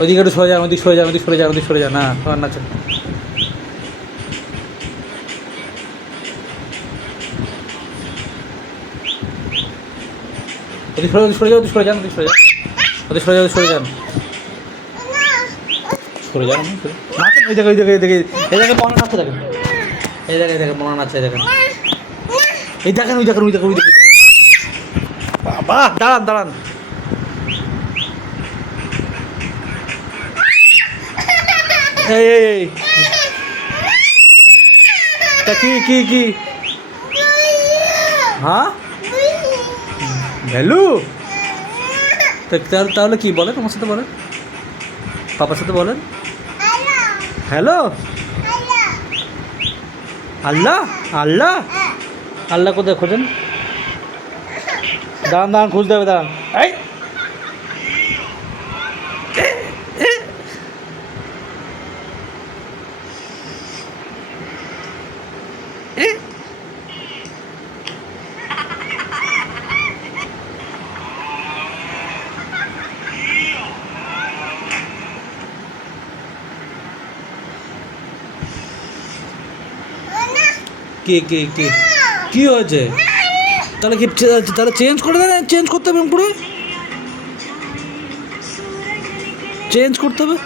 ওইদিকে একটু সরে যান, ওদিক সরে যান, ওদিক সরে যান, ওদিক সরে যান। না তোমার নাচেন। ওদিক সরে, ওদিক সরে যান, ওদিক সরে যান, ওদিক সরে যান, ওদিক সরে যান, ওদিক সরে যান, সরে যান। নাচেন, ওই দেখে, ওই দেখে, এই দেখে, এই দেখে মনে নাচছে দেখেন, এই দেখে, এই দেখে মনে নাচছে, এই দেখেন, এই দেখেন, ওই দেখেন, ওই দেখেন, ওই দেখেন। বাবা দাঁড়ান, দাঁড়ান। এই এই এই তা কি কি কি? হ্যাঁ, ভ্যালু? তাহলে কি বলেন, তোমার সাথে বলেন, পাপার সাথে বলেন। হ্যালো, আল্লাহ, আল্লাহ, আল্লাহ কোথায় খোঁজেন? দাঁড়ান, দাঁড়ান, খুঁজতে হবে, দাঁড়ান। এই কে কে কে কি হয়েছে? তাহলে কি, তাহলে চেঞ্জ করে দেন, চেঞ্জ করতে হবে পুরো, চেঞ্জ করতে হবে।